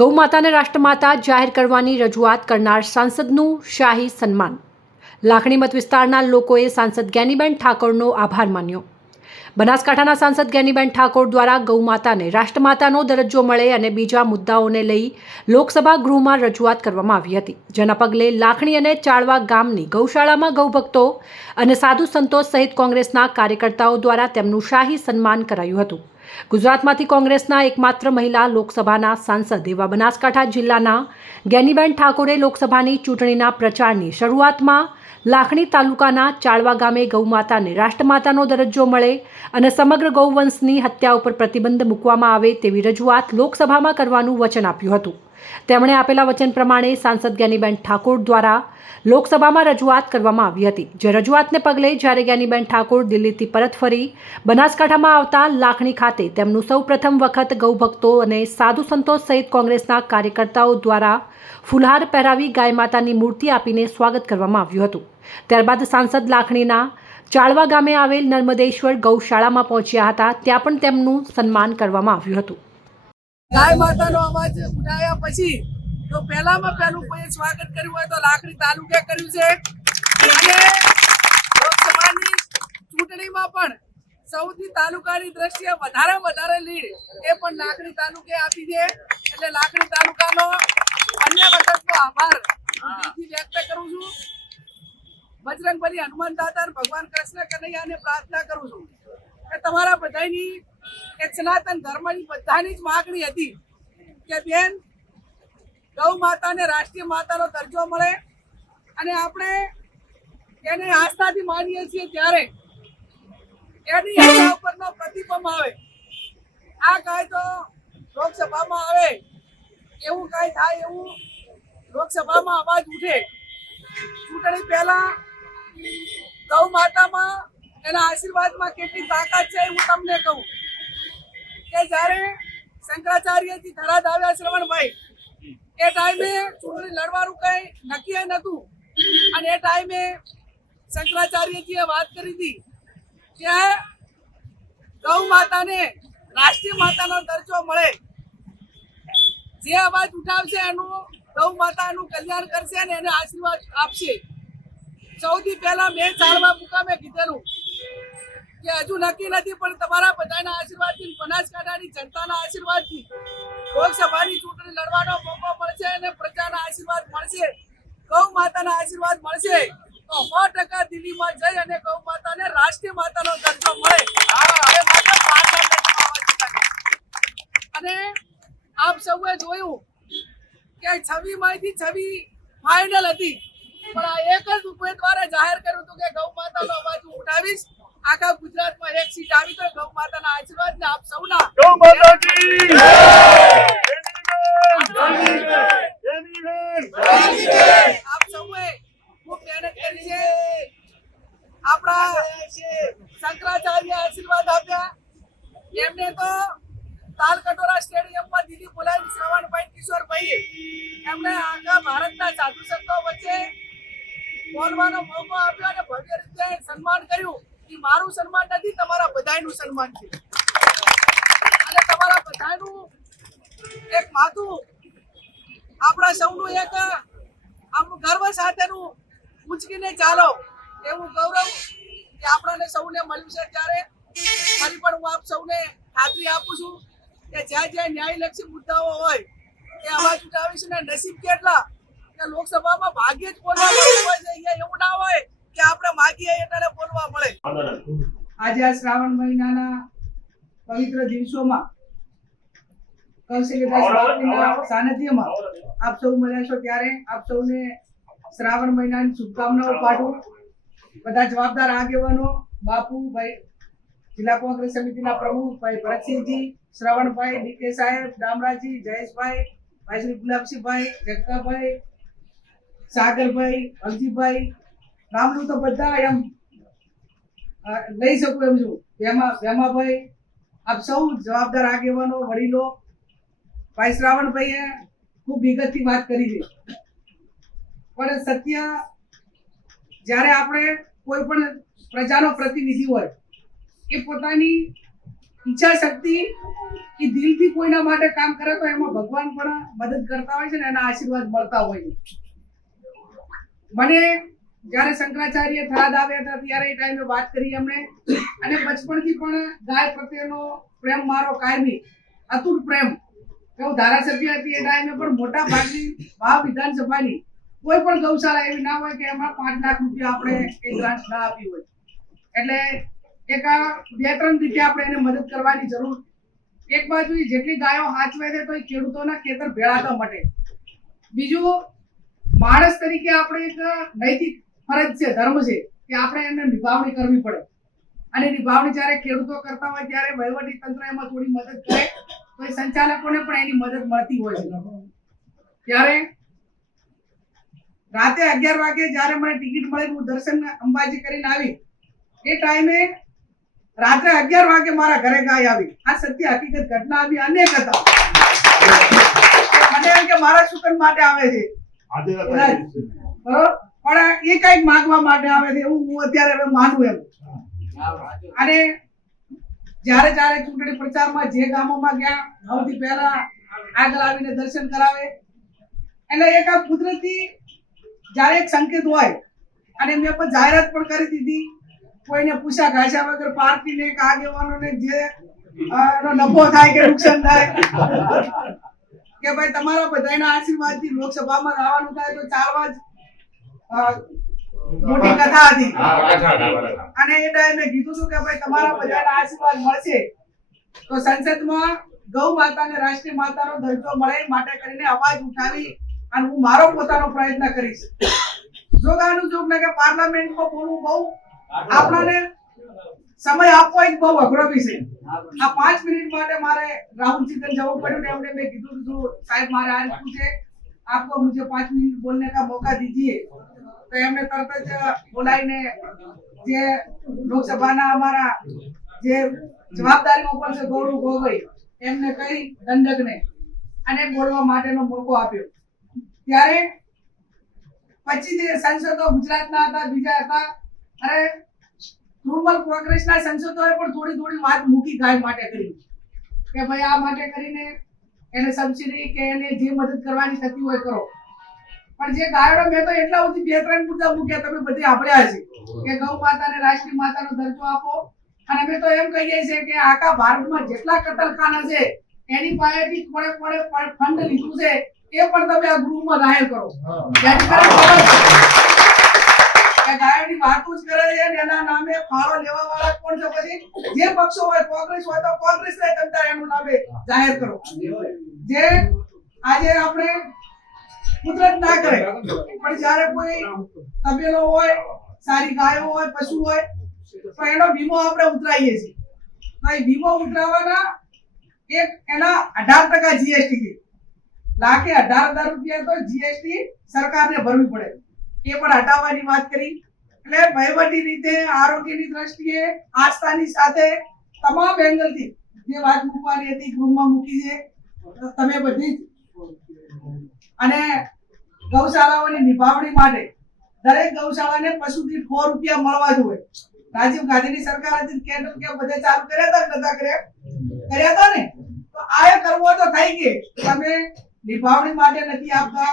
ગૌમાતાને રાષ્ટ્રમાતા જાહેર કરવાની રજૂઆત કરનાર સાંસદનું શાહી સન્માન. લાખણી મત વિસ્તારના લોકોએ સાંસદ જ્ઞાનીબેન ઠાકોરનો આભાર માન્યો. બનાસકાંઠાના સાંસદ જ્ઞાનીબેન ઠાકોર દ્વારા ગૌમાતાને રાષ્ટ્રમાતાનો દરજ્જો મળે અને બીજા મુદ્દાઓને લઈ લોકસભા ગૃહમાં રજૂઆત કરવામાં આવી હતી, જેના પગલે લાખણી અને ચાળવા ગામની ગૌશાળામાં ગૌભક્તો અને સાધુ સંતો સહિત કોંગ્રેસના કાર્યકર્તાઓ દ્વારા તેમનું શાહી સન્માન કરાયું હતું. ગુજરાતમાંથી કોંગ્રેસના એકમાત્ર મહિલા લોકસભાના સાંસદ એવા બનાસકાંઠા જિલ્લાના જ્ઞાનીબેન ઠાકોરે લોકસભાની ચૂંટણીના પ્રચારની શરૂઆતમાં લાખણી તાલુકાના ચાળવા ગામે ગૌમાતાને રાષ્ટ્રમાતાનો દરજ્જો મળે અને સમગ્ર ગૌવંશની હત્યા ઉપર પ્રતિબંધ મૂકવામાં આવે તેવી રજૂઆત લોકસભામાં કરવાનું વચન આપ્યું હતું. તેમણે આપેલા વચન પ્રમાણે સાંસદ જ્ઞાનીબેન ઠાકોર દ્વારા લોકસભામાં રજૂઆત કરવામાં આવી હતી, જે રજૂઆતને પગલે જ્યારે જ્ઞાનીબેન ઠાકોર દિલ્હીથી પરત ફરી બનાસકાંઠામાં આવતા લાખણી ખાતે તેમનું સૌ પ્રથમ વખત ગૌભક્તો અને સાધુ સંતો સહિત કોંગ્રેસના કાર્યકર્તાઓ દ્વારા ફુલહાર પહેરાવી ગાય માતાની મૂર્તિ આપીને સ્વાગત કરવામાં આવ્યું હતું. ત્યારબાદ સાંસદ લાખણીના ચાળવા ગામે આવેલ નર્મદેશ્વર ગૌશાળામાં પહોંચ્યા હતા, ત્યાં પણ તેમનું સન્માન કરવામાં આવ્યું હતું. ગાય માતાનો અવાજ ઉઠાવ્યા પછી તો પહેલામાં પહેલું કોઈ સ્વાગત કર્યું હોય તો લાખણી તાલુકે કર્યું છે અને લોકસભાની ચૂંટણીમાં પણ સૌથી તાલુકાની દ્રષ્ટિએ વધારે લીડ એ પણ લાખણી તાલુકે આપી છે. એટલે લાખણી તાલુકાનો અન્ય વખતનો આભાર દિલથી વ્યક્ત કરું છું. બજરંગબલી હનુમાન દાદા ભગવાન કૃષ્ણ કનૈયાને પ્રાર્થના કરું છું કે તમારા બધાની એક સનાતન ધર્મની બધાની જ માગણી હતી કે બેન ગૌ માતાને રાષ્ટ્રીય માતાનો દરજ્જો મળે અને આપણે એને આસ્થાથી માનીએ છીએ ત્યારે એની આસ્થા ઉપરનો પ્રતિબંધ આવે. આ કાંઈ તો લોકસભામાં આવે એવું કાંઈ થાય એવું લોકસભામાં અવાજ ઉઠે. ચૂંટણી પહેલા ગૌ માતામાં એના આશીર્વાદમાં કેટલી તાકાત છે હું તમને કહું કે જ્યારે શંકરાચાર્યજી થરાદ આવ્યા શ્રવણભાઈ એ ટાઈમે ચૂંટણી લડવાનું કઈ નક્કી નહોતું અને એ ટાઈમે શંકરાચાર્યજીએ વાત કરી હતી કે ગૌ માતાને રાષ્ટ્રીય માતાનો દરજ્જો મળે. જે અવાજ ઉઠાવશે એનું ગૌ માતાનું કલ્યાણ કરશે અને એને આશીર્વાદ આપશે. સૌથી પહેલા મેં ચાળવા મુકામે કીધેલું કે હજુ નક્કી નથી પણ તમારા બધાના આશીર્વાદથી બનાસકાંઠાની જનતાના આશીર્વાદથી લોકસભાની ચૂંટણી લડવાનો મોકો મળશે અને પ્રજાના આશીર્વાદ મળશે, ગૌ માતાના આશીર્વાદ મળશે તો 100% દિલ્હીમાં જઈ અને ગૌ માતાને રાષ્ટ્રીય માતાનો દરજ્જો મળે. અને આપ સૌએ જોયું કે 26 માંથી 26 ફાઇનલ હતી પણ આ એક જ ઉમેદવારે જાહેર કર્યું હતું કે ગૌ માતાનો અવાજ હું ઉઠાવીશ. આખા ગુજરાતમાં એક સીટ આવી તો ગૌ માતાના આશીર્વાદ ને આપ સૌના ગૌ માતાજી આપ સૌએ ખૂબ મહેનત કરી છે. આપણા શંકરાચાર્ય આશીર્વાદ આપ્યા. એમને તો તાલકટોરા સ્ટેડિયમમાં દીદી બોલાવી શ્રવણભાઈ કિશોરભાઈ એમને આખા ભારતના સાધુ સંતો વચ્ચે બોલવાનો મોકો આપ્યો અને ભવ્ય રીતે સન્માન કર્યું. મારું સન્માન નથી, તમારા બધાનું સન્માન છે અને તમારા બધાનું એક માથું આપણા સૌનું એક આમ ગર્વ સાથેનું ઉંચકીને ચાલો એવું ગૌરવ કે આપણને સૌને મળ્યું છે. ત્યારે ફરી પણ હું આપ સૌને ખાતરી આપું છું કે જ્યાં ન્યાયલક્ષી મુદ્દાઓ હોય એ અવાજ ઉઠાવીશું ને નસીબ કેટલા કે લોકસભામાં ભાગ્યે જ બોલવા મળતું હોય છે. અહીંયા એવું ના હોય કે આપણે માગીએ એટલે બોલવા મળે. આજે આ શ્રાવણ મહિનાના પવિત્ર દિવસોમાં કૌશલ્યદાસ બાપુના સાનિધ્યમાં આપ સૌ મળ્યા છો ત્યારે આપ સૌને શ્રાવણ મહિનાની શુભકામનાઓ પાઠવું. બધા જવાબદાર આગેવાનો બાપુભાઈ, જિલ્લા કોંગ્રેસ સમિતિના પ્રમુખ ભાઈ ભરતસિંહજી, શ્રવણભાઈ, ડીકે સાહેબ, દામરાજી, જયેશભાઈ, ભાઈ શ્રી ગુલાબસિંહભાઈ, જગતાભાઈ, સાગરભાઈ, અલજીભાઈ, નામનું તો બધા એમ લઈ શકું એમ છું. ભેમાભાઈ, આપ સૌ જવાબદાર આગેવાનો, વડીલો, ભાઈ શ્રાવણભાઈએ ખૂબ વિગતથી વાત કરી છે. પણ સત્ય જ્યારે આપણે કોઈ પણ પ્રજાનો પ્રતિનિધિ હોય એ પોતાની ઈચ્છા શક્તિ કે દિલથી કોઈના માટે કામ કરે તો એમાં ભગવાન પણ મદદ કરતા હોય છે ને એના આશીર્વાદ મળતા હોય છે. મને જ્યારે શંકરાચાર્ય થરાદ આવ્યા હતા ત્યારે એ ટાઈમે વાત કરી એમણે, અને બચપણથી પણ ગાય પ્રત્યેનો પ્રેમ મારો કાયમી અતૂટ પ્રેમ. હું ધારાસભ્ય હતી એ ટાઈમે પણ મોટા ભાગની વાવ વિધાનસભાની કોઈ પણ ગૌશાળા એવી ના હોય કે એમાં 5 લાખ રૂપિયા આપણે એક ગ્રાન્ટ ના આપી હોય. એટલે એક 2-3 રીતે આપણે એને મદદ કરવાની જરૂર. એક બાજુ જેટલી ગાયો હાચવે છે તો એ ખેડૂતોના ખેતર ભેળાતા માટે. બીજું, માણસ તરીકે આપણે એક નૈતિક ફરજ છે, ધર્મ છે કે આપણે એમને નિભાવણી કરવી પડે. અને નિભાવણી જ્યારે ખેડૂતો કરતા હોય ત્યારે વહીવટી તંત્ર એમાં થોડી મદદ કરે તો એ સંચાલકોને પણ એની મદદ મળતી હોય છે. ત્યારે રાતે 11 વાગે જ્યારે મને ટિકિટ મળી, હું દર્શન અંબાજી કરીને આવી, એ ટાઈમે રાત્રે 11 વાગે મારા ઘરે ગાય આવી. આ સત્ય હકીકત ઘટના આવી અનેક હતા. મને એમ કે મારા સુકન માટે આવે છે બરોબર, પણ એ કઈક માંગવા માટે આવે છે એવું હું અત્યારે હવે માનું એમ. અને જ્યારે ચૂંટણી પ્રચારમાં જે ગામોમાં ગયા, સૌથી પહેલા આગળ આવીને દર્શન કરાવે. એટલે એક આ કુદરતી જ્યારે એક સંકેત હોય, અને મેં પણ જાહેરાત પણ કરી દીધી, કોઈને પૂછ્યા ઘાસ્યા વગર પાર્ટીને કે આગેવાનોને જે નફો થાય કે નુકસાન થાય કે ભાઈ તમારા બધાના આશીર્વાદથી લોકસભામાં આવવાનું થાય તો 4 વાજ મોટી કથા હતી. અને એ ટાઈમે કીધું હતું કે ભાઈ તમારા બધાના આશીર્વાદ મળશે તો સંસદમાં ગૌ માતાને રાષ્ટ્રીય માતાનો દરજ્જો મળે માટે કરીને અવાજ ઉઠાવી અને હું મારો પોતાનો પ્રયત્ન કરીશ. જોગાનું જોગ ને કે પાર્લામેન્ટમાં બોલવું બહુ આપણાને સમય આપવો એક બહુ અઘરો વિષય. આ 5 મિનિટ માટે મારે રાહુલજી તને જવું પડ્યું ને એમને મેં કીધું સાહેબ મારે આ રીતનું છે, આપકો મુझे 5 मिनट बोलने का मौका दीजिए. તો એમને તરત જ બોલાવીને જે લોકસભાના અમારા જે જવાબદારી ઉપર છે ગૌરવ ગોગોઈ એમને કહી દંડકને અને બોલવા માટેનો મોકો આપ્યો. ત્યારે 25 સંસદો ગુજરાતના હતા, બીજા હતા. અરે તૃણમૂલ કોંગ્રેસના સંસદોએ પણ થોડી વાત મૂકી ગાય માટે કરી કે ભાઈ આ માટે કરીને એને સબસિડી કે એને જે મદદ કરવાની થતી હોય કરો. પણ જે ગાયો મેં તો એટલા સુધી 2-3 મુદ્દા મૂક્યા, તમે બધી સાંભળ્યા છે કે ગૌ માતાને રાષ્ટ્રીય માતાનો દરજ્જો આપો. અને અમે તો એમ કહીએ છીએ કે આખા ભારતમાં જેટલા કતલખાના છે એની પાસેથી કોણે ફંડ લીધું છે એ પણ તમે આ ગૃહમાં જાહેર કરો. ગાયોની વાતો જ કરે છે અને એના નામે ફાળો લેવા વાળા કોણ છે? પછી જે પક્ષો હોય, કોંગ્રેસ હોય તો કોંગ્રેસને તમતા એનું નામે જાહેર કરો. જે આજે આપણે કુદરત ના કરે પણ જ્યારે કોઈ તબેલો હોય, સારી ગાયો હોય, પશુ હોય તો એનો વીમો આપણે ઉતરાઈએ છીએ. તો એ વીમો ઉતરાવવાના એક એના 18% જીએસટી લાખે 18,000 રૂપિયા તો જીએસટી સરકારને ભરવી પડે. એ પણ હટાવવાની વાત કરી. એટલે વહીવટી રીતે, આરોગ્યની દ્રષ્ટિએ, આસ્થાની સાથે તમામ એંગલથી જે વાત મૂકવાની હતી ગૃહમાં મૂકી છે તમે બધી. અને ગૌશાળાઓની નિભાવણી માટે દરેક ગૌશાળાને પશુ દીઠ 4 રૂપિયા મળવા જોઈએ. રાજીવ ગાંધીની સરકાર હતી કેન્દ્ર કે બધે ચાલુ કર્યા હતા, નતા કર્યા હતા ને? તો આ કરવો તો થઈ ગઈ. તમે નિભાવણી માટે નથી આપતા,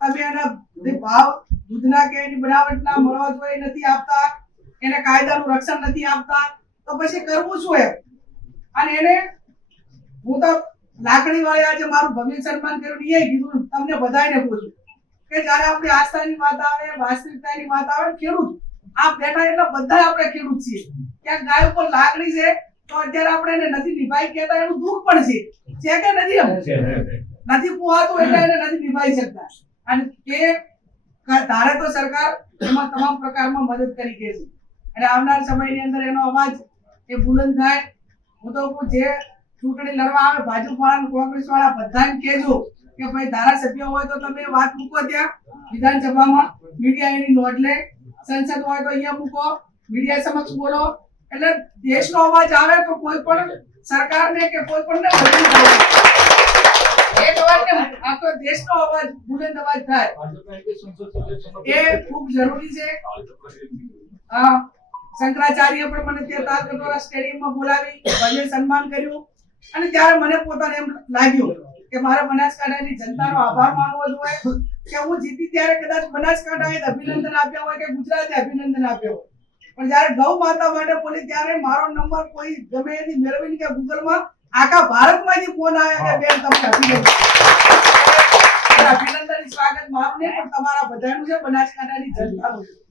તમે એના ભાવ દૂધના કે એની બનાવટના મળવા જોઈએ નથી આપતા, એને કાયદાનું રક્ષણ નથી આપતા, તો પછી કરવું શું એમ? અને એને હું તો લાકડી વાળી આજે મારું ભવ્ય સન્માન કર્યું એ કીધું તમને બધાને પૂછું કે જ્યારે આપણી આસ્થાની વાત આવે, વાસ્તવિકતાની વાત આવે, ખેડૂત આપ બેઠા એટલે બધા આપણે ખેડૂત છીએ. ક્યાંક ગાય ઉપર લાગણી છે તો અત્યારે આપણે એને નથી નિભાઈ કહેતા, એનું દુઃખ પણ છે કે નથી? એમ નથી પોહાતું એટલે એને નથી નિભાઈ શકતા. અને એ ધારે તો સરકાર એમાં તમામ પ્રકારમાં મદદ કરી કે છે. અને આવનાર સમયની અંદર એનો અવાજ એ બુલંદ થાય. હું તો જે ચૂંટણી લડવા આવે ભાજપ વાળા, કોંગ્રેસ વાળા બધાને કહેજો કે ભાઈ ધારાસભ્ય હોય તો તમે વાત મૂકો ત્યાં વિધાનસભામાં, મીડિયા એની નોંધ લે. સંસદ હોય તો અહીંયા મૂકો, મીડિયા સમક્ષ બોલો. એટલે દેશનો અવાજ આવે તો કોઈ પણ સરકારને કે કોઈ પણ એક અવાજને આખો દેશનો અવાજ, બુલંદ અવાજ થાય એ ખૂબ જરૂરી છે. શંકરાચાર્ય પણ મને તે તાલકટોરા સ્ટેડિયમમાં બોલાવી ભવ્ય સન્માન કર્યું અને ત્યારે મને પોતાને એમ લાગ્યું કે મારે બનાસકાંઠાની જનતાનો આભાર માનવો જોઈએ કે હું જીતી ત્યારે કદાચ બનાસકાંઠાએ અભિનંદન આપ્યા હોય કે ગુજરાતે અભિનંદન આપ્યો હોય પણ જ્યારે ગૌ માતા માટે બોલી ત્યારે મારો નંબર કોઈ ગમે એથી મેળવીને કે ગૂગલમાં આખા ભારતમાંથી ફોન આવ્યા કે બેન તમને અભિનંદન અભિનંદન સ્વાગત મારું નહીં પણ તમારા બધાનું છે બનાસકાંઠાની જનતાનું છે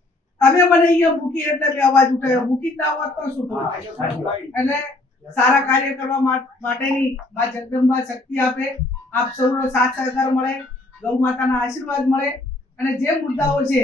તમે મને અહીંયા મૂકી એટલે બે અવાજ ઉઠાયો મૂકી ના હોત તો શું થાય એટલે સારા કાર્ય કરવા માટેની મા જગદંબા શક્તિ આપે આપ સૌનો સાથ સહકાર મળે ગૌ માતાના આશીર્વાદ મળે અને જે મુદ્દાઓ છે